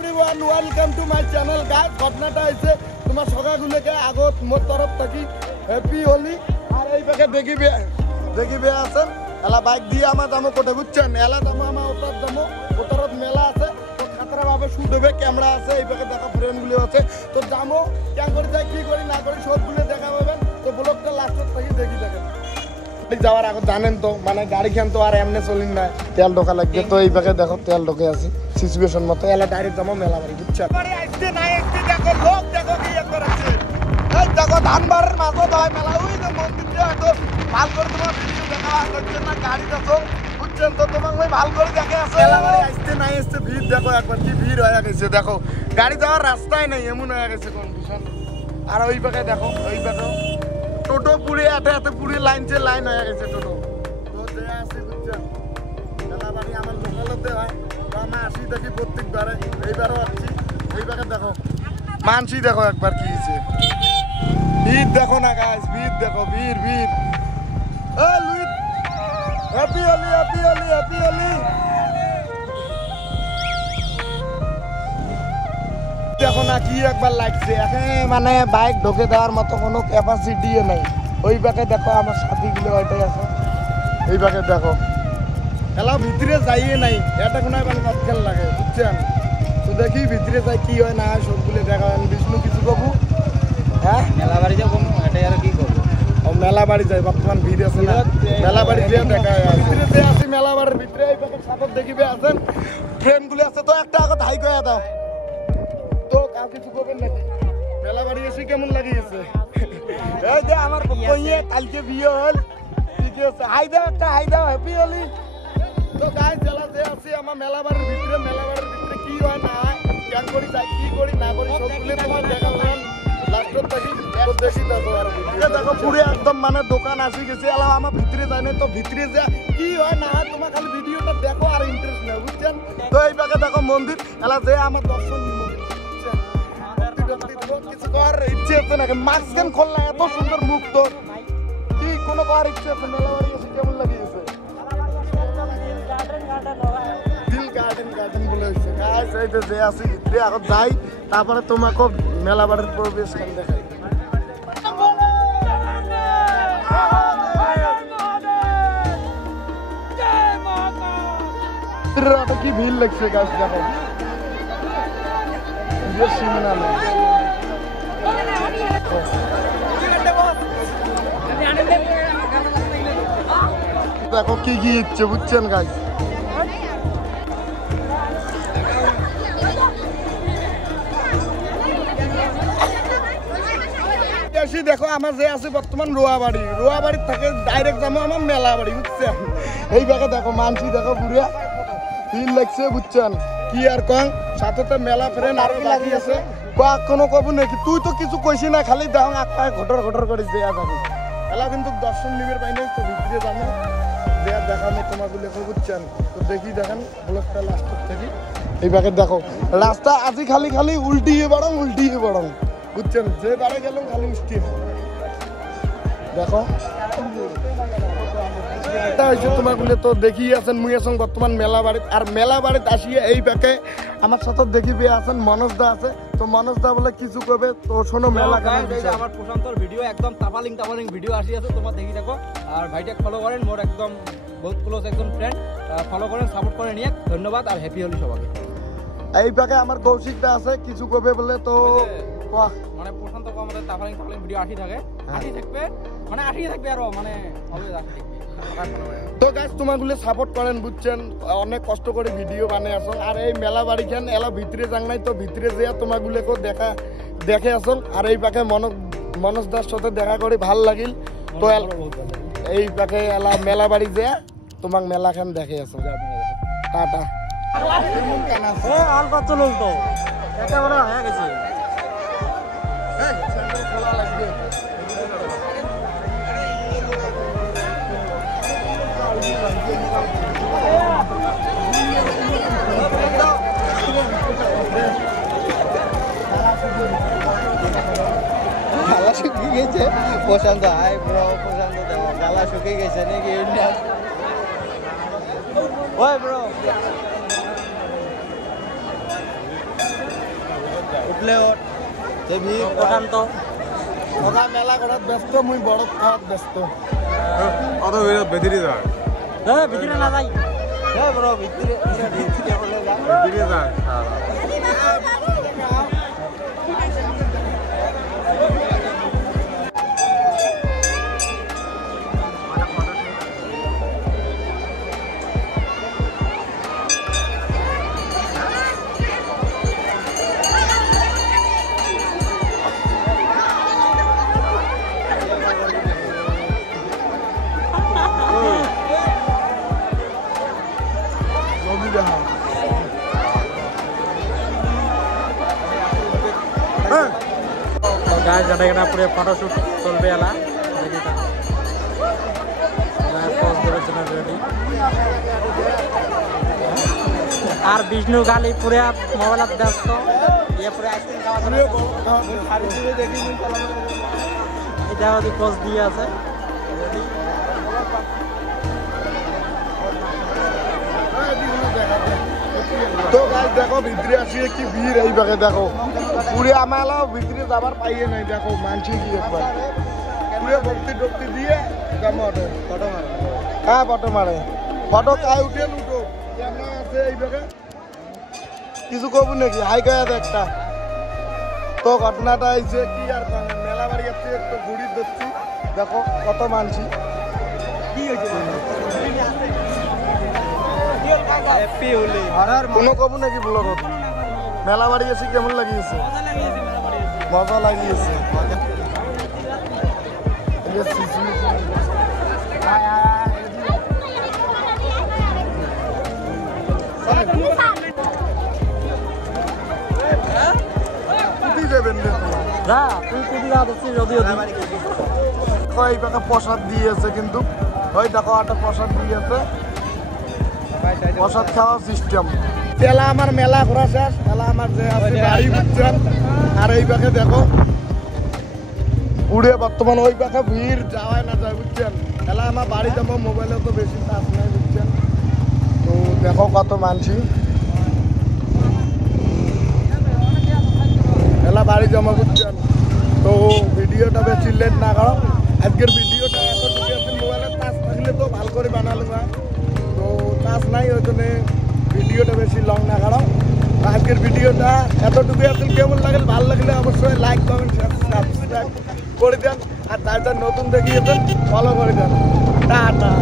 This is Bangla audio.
everyone welcome to my channel guys ঘটনাটা হইছে তোমার সকাগুলোকে আগত মোর তরফ থাকি হ্যাপি হোলি আর এই পাকে দেখিবে আছেন এলা বাইক দিয়ে আমার দামো কোটে বুঝছেন এলা দামো আমার ওটার দামো ওটারত মেলা আছে তো খাতরা ভাবে শুট হবে ক্যামেরা আছে এই পাকে দেখা ফ্রেন্ডগুলো আছে তো দামো কেন করে যাই কি করি না করি সবগুলো দেখা পাবেন তো ব্লগটা লাস্টত থাকি দেখি দেখেন যাওয়ার আগে জানেন তো মানে গাড়ি খান তো আর এমনি চলি না তেল ঢোকা লাগবে তো এই পাকে দেখো তেল ঢোকে আছে সিচুয়েশন মতো এলা ডাইরেক্ট যাবো মেলা বাড়ি বুঝছেন দেখো লোক দেখো কি করেছে এই দেখো ধানবাড়ের মাঝত হয় মেলা ওই যে মন্দিরটা তো ভাল করে তোমার ভিডিও দেখা হচ্ছে না গাড়ি দেখো বুঝছেন তো তোমাকে ওই ভাল করে দেখে আছে মেলা বাড়ি আসতে নাই আসতে ভিড় দেখো একবার কি ভিড় হয়ে গেছে দেখো গাড়ি যাওয়ার রাস্তায় নেই এমন হয়ে গেছে কন্ডিশন আর ওই পাকে দেখো ওই পাকে টোটো পুরে এতে পুরে লাইন হয়ে গেছে টোটো তো যে আসি বুঝছেন মেলা বাড়ি আমার লোকালতে হয় তো আমি আসি দেখি প্রত্যেকবারে এইবারও আসছি এইবারে দেখো মানসি দেখো একবার কি হয়েছে ভিড় দেখো না গাছ ভিড় দেখো ভিড় লুইট হ্যাপি হোলি দেখো না কি একবার লাগছে এখন মানে বাইক ঢোকে দেওয়ার মতো কোনো ক্যাপাসিটি নাই ওই পাকে দেখো আমার সাথীগুলো ওইটাই আছে এই পাকে দেখো এলাও ভিতরে যাইয়ে নাই এটা কোনো মানে মতকেল লাগে বুঝছেন তো দেখি ভিতরে যাই কি হয় না হয় সবগুলো দেখা হয় বিষ্ণু কিছু কবু হ্যাঁ মেলা বাড়ি যাবো এটাই আর কি করবো ও মেলা বাড়ি যাই বর্তমান ভিড় আছে না মেলা বাড়ি দিয়ে দেখা হয় ভিতরে আসি মেলা বাড়ির ভিতরে এই পাকে সাথে দেখিবে আছেন ফ্রেন্ডগুলো আছে তো একটা আগত হাই করে দাও তো কাউ কিছু করবেন নাকি মেলা বাড়ি এসে কেমন লাগিয়েছে এই যে আমার কইয়ে কালকে বিয়ে হল ঠিক আছে হাই দাও হ্যাপি হোলি তো গাইস জ্বালা যে আছে আমার মেলা বাড়ির ভিতরে কি হয় না হয় কেন করি যাই কি করি না করি সবগুলো তোমার দেখা পাবেন লাস্টত থাকি তো দেখি দেখো আর দেখো পুরো একদম মানে দোকান আসি গেছে এলাম আমার ভিতরে যায় না তো ভিতরে যা কি হয় না হয় তোমার খালি ভিডিওটা দেখো আর ইন্টারেস্ট নাও বুঝছেন তো এই পাকে দেখো মন্দির এলা যে আমার দর্শন কিছু করার ইচ্ছে আছে নাকি মাস্ক কেন খোলা এত সুন্দর মুখ তো কি কোনো করার ইচ্ছে আছে মেলা বাড়ি এসে কেমন লাগিয়েছে দিল গার্ডেন বলে হচ্ছে গাইস এই যে আসি ভিতরে আগত যাই তারপরে তোমাকে মেলা বাড়ির প্রবেশ কেন দেখাই কি ভিড় লাগছে গাছ দেখো দেখো কি ইচ্ছে বুঝছেন গাছ দেখো আমার যে আছে বর্তমান রোয়া বাড়ির থেকে ডাইরেক্ট যাবো আমার মেলা বাড়ি বুঝছেন এই জায়গা দেখো মানসি দেখো বুড়িয়া ভিড় লাগছে বুঝছেন কি আর কং সাথে তো মেলা ফ্রেন্ড আর কি লাগি আছে কোনো কবু নাকি তুই তো কিছু কইছি না খালি দেখো আত্মায় ঘটর করিস দেয়া যাবে এলা কিন্তু দর্শন নিবের পাইনি তো ভিতরে যাবো দেয়া দেখানো তোমাগুলো বুঝছেন তো দেখি দেখেন ব্লগটা লাস্ট থেকে এই পাকে দেখো রাস্তা আজি খালি উল্টিয়ে বরং বুঝছেন যে বারে গেলাম খালি উষ্টি দেখো এটা হয়েছে তোমাগুলো তো দেখি আছেন মুই আছেন বর্তমান মেলা বাড়িতে আর মেলা বাড়িতে আসিয়ে এই প্যাকে আমার সাথে দেখিবে আছেন মনোজ দা আছে তো মনোজ দা বলে কিছু করবে তো শোনো মেলা আমার প্রশান্তর ভিডিও একদম তাপালিং ভিডিও আসি আছে তোমার দেখি দেখো আর ভাইটাকে ফলো করেন মোর একদম বহুত ক্লোজ একজন ফ্রেন্ড ফলো করেন সাপোর্ট করে নিয়ে ধন্যবাদ আর হ্যাপি হোলি সবাইকে এই প্যাকে আমার কৌশিক দা আছে কিছু করবে বলে তো মানে প্রশান্ত আমাদের তাপালিং ভিডিও আসি থাকবে আরো মানে হবে তো গাইস তোমাগুলো সাপোর্ট করেন বুঝছেন অনেক কষ্ট করে ভিডিও বানাই আসল আর এই মেলা বাড়ি খান এলা ভিতরে যাং নাই তো ভিতরে যেয়া তোমাগুলোকেও দেখে আসল আর এই পাকে মনোজ দার সাথে দেখা করে ভাল লাগিল তো এই পাকে এলা মেলা বাড়ি যেয়া তোমাক মেলা খান দেখে আসল টাটা অল্প চলুন তো একেবারে হয়ে গেছে খোলা লাগবে গালা শুকিয়ে গেছে প্রশান্ত হাই ব্রো প্রশান্ত দেখো গালা শুকিয়ে গেছে নাকি ওই ব্রো প্লেয়ার প্রশান্ত ওগা মেলা করাত ব্যস্ত মুই বড় খাওয়াত ব্যস্ত অত বেদিরি যায় ভিতরে না যাই ব্রো ভিতরে বলে যা বেদিরি যায় গাছ জানা কেনা পুরো ফটোশুট চলবে এলা আর বিষ্ণু গালি পুরে মোবাইলত ব্যস্ত ইয়ে পুরে আইসক্রিম খাওয়া এটা ওদের কোচ দিয়ে আছে তো গাইস দেখো ভিতরে আসিয়ে কি ভিড় এই বাগে দেখো পুরে আমালাও ভিতরে যাবার পাইয়ে নাই দেখো মানছি কি একবার পুরে ভক্তি দিয়ে জামাতে ফটো মারে হ্যাঁ ফটো মারে ফটো কাই উঠে লুটো ক্যামেরা আছে এই বাগে কিছু কব নাকি হাই গায়া একটা তো ঘটনাটা হইছে কি আর মেলা বাড়ি আছে একটু ঘুরি দিচ্ছি দেখো কত মানছি কি হইছে কোনো কব নাকি ব্লগত মেলা বাড়ি গেছি কেমন লাগিয়েছে মজা লাগিয়েছে প্রসাদ দিয়েছে কিন্তু ওই দেখো একটা প্রসাদ দিয়েছে প্রসাদ খাওয়ার সিস্টেম তেলা আমার মেলা ঘোরা শেষ মেলা আমার যে আছে বাড়ি বুঝছেন আর এই পাখে দেখো পুড়ে বর্তমান ওই পাখে ভিড় যাওয়ায় না যায় বুঝছেন এলা আমার বাড়ি যাবো মোবাইলে তো বেশি চার্জ নাই বুঝছেন তো দেখো কত মানছি এলা বাড়ি জমা বুঝছেন তো ভিডিওটা বেশি লেট না করো আজকের ভিডিওটা এতটুকু আছে মোবাইলে চার্জ থাকলে তো ভালো করে বানালো না তো কাজ নাই ওই জন্য ভিডিওটা বেশি লং না কারো আজকের ভিডিওটা এতটুকু আছে কেমন লাগলে ভালো লাগলে অবশ্যই লাইক কমেন্ট সাবস্ক্রাইব করে দেন আর তার নতুন দেখিয়েছেন ফলো করে দেন টাটা